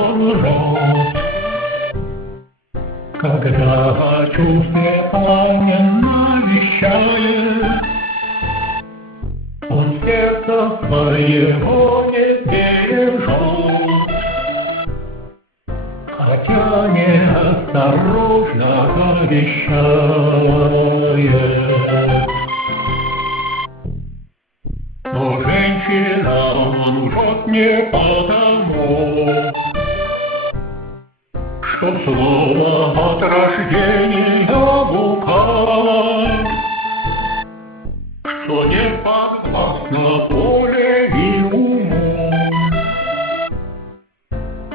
он рос. Когда чувстве огнен навещает, он сердце своего не бережет, хотя неосторожно обещает. Но женщина он лжет не потому, что слово от рождения лукав, что не подвластно воле и уму.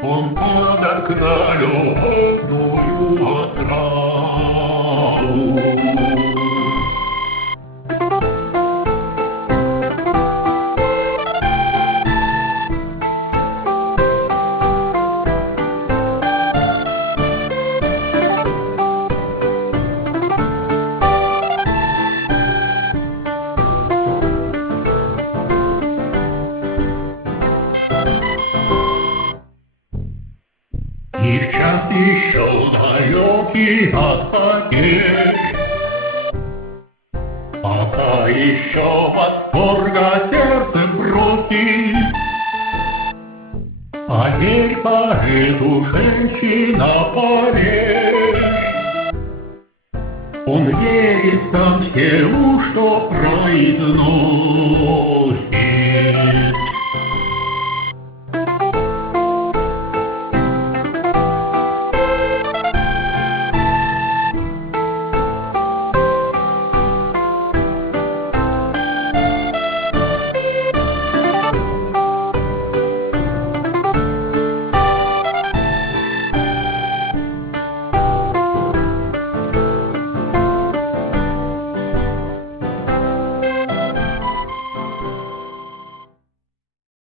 Он падок на любовную отраву. И в час еще далекий от потерь, пока еще восторга сердце бродит, поверь поэту, женщина, поверь, он верит сам всему, что произносит.